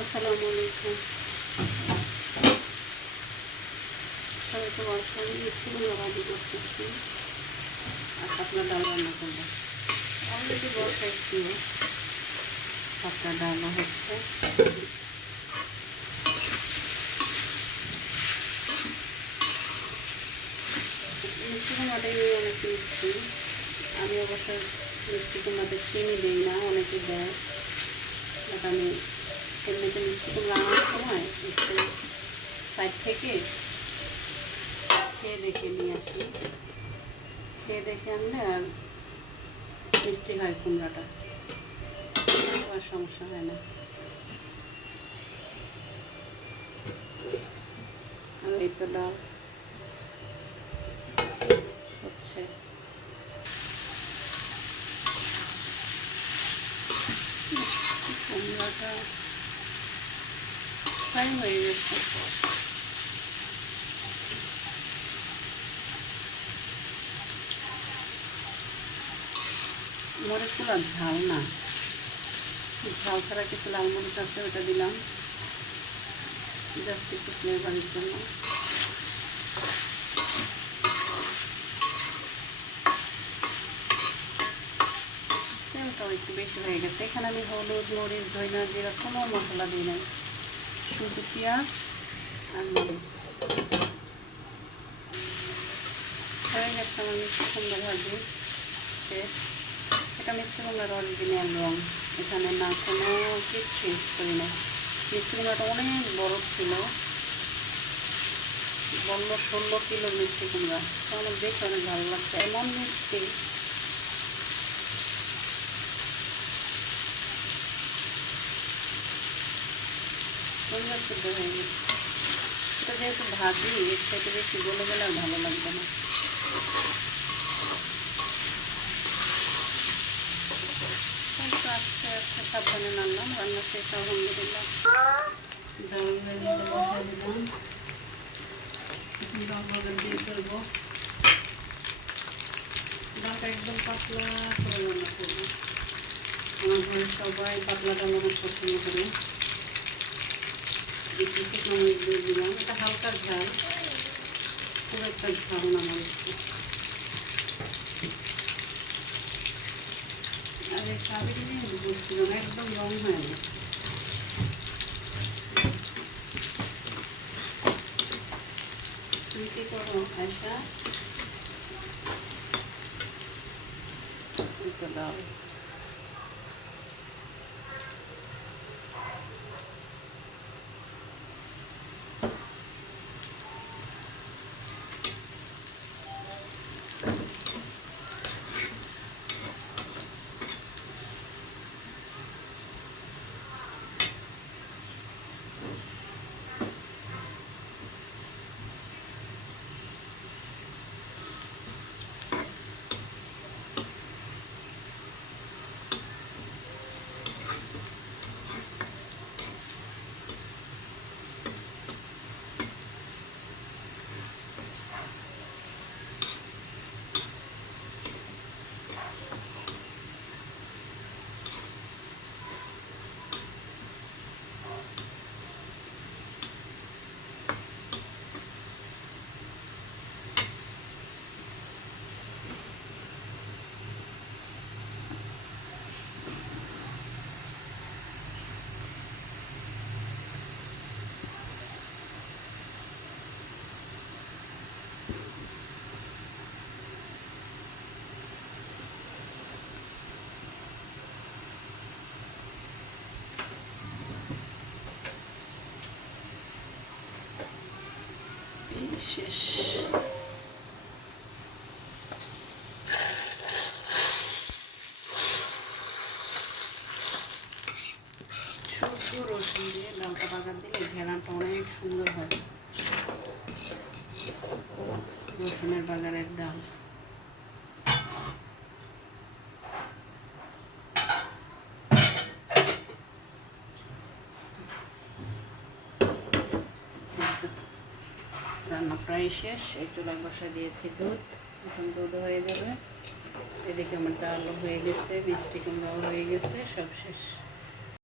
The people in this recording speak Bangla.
আসসালামু আলাইকুম। সবাইকে বলছেন মিষ্টি ভাজি করতেছি। আর পাতলা ডাল রান্না করব। অলরেডি বসাই দিয়ে পাতলা ডালও হচ্ছে। মিষ্টি কুমাটাই অনেক মিষ্টি। আমি অবশ্য মিষ্টি কুমাতে চিনি দিই না, অনেকে দেয়। বাট আমি এমনিতে মিষ্টি কুমড়া আনার সময় একটু সাইড থেকে খেয়ে দেখে নিয়ে আসি। খেয়ে দেখে আনলে আর মিষ্টি হয় কুমড়াটা। আর সমস্যা হয় না। আর এই তো ডাল হচ্ছে। কুমড়াটা ফ্রাই হয়ে গেছে মরিচগুলো ঝাল না ঝাল ছাড়া কিছু লাল মরিচ আছে ওটা দিলাম জাস্ট একটু ফ্লেভারের জন্য তেলটাও একটু বেশি হয়ে গেছে এখানে আমি হলুদ মরিচ ধইনা জিরা কোনো মশলা দিই নাই শুধু পেঁয়াজ আর মরিচ। হয়ে গেছে আমার মিষ্টি কুমড়া ভাজি। শেষ। এটা মিষ্টি কুমড়ার অরিজিনাল রং। এখানে না কোনো কিচ্ছু ইউজ করি না মিষ্টি কুমড়াটা অনেক বড় ছিল। বলল ষোলো কিলো মিষ্টি কুমড়া। তো আমার দেখে অনেক ভালো লাগছে। এমন মিষ্টি হয়ে গেছে এটা যেহেতু এর থেকে বেশি গলে আর ভালো লাগবে না একদম পাতলা করে রান্না করব। সবাই পাতলা ডাল অনেক পছন্দ করে। একটু শুকনো হালকা ঝাল খুব একটা ঝাল না মরিচটা আর এই নিয়ে বলছিল একদম রং হয় কি করো আয়সা শেষ রসুন দিয়ে ডালটা বাগার দিলে ঘেরানটা অনেক সুন্দর হয় রসুনের বাজারের ডাল রান্না প্রায় শেষ একটু লাগ বসা দিয়েছি দুধ। এখন দুধ হয়ে যাবে। এদিকে আমার ডালও হয়ে গেছে, মিষ্টি কুমড়াও হয়ে গেছে, সব শেষ।